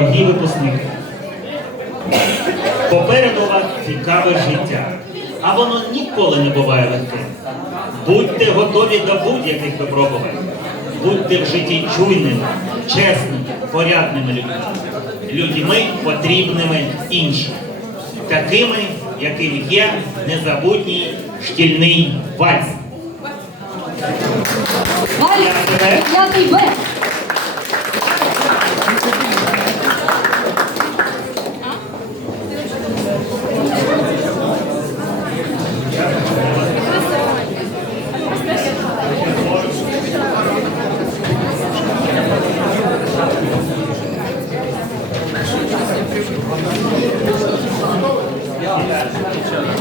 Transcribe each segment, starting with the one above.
Дорогі випускники, попереду вас цікаве життя, а воно ніколи не буває легким. Будьте готові до будь-яких випробувань. Будьте в житті чуйними, чесними, порядними людьми. Людьми потрібними іншим. Такими, яким є незабутній шкільний вальс. Валік, п'ятий İnşallah.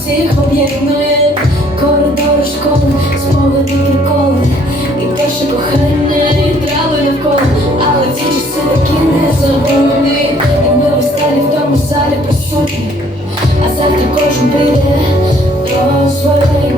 Всіх об'єднує коридор школи, спогади приколи І перше кохання, і трави навколо. Але ці часи такі незабутні. І ми висталі в тому залі присутні. А завтра кожен прийде до своєї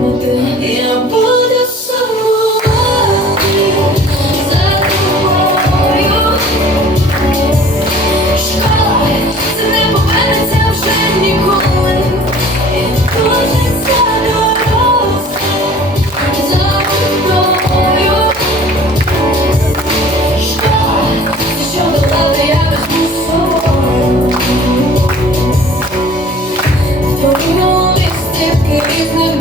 we'll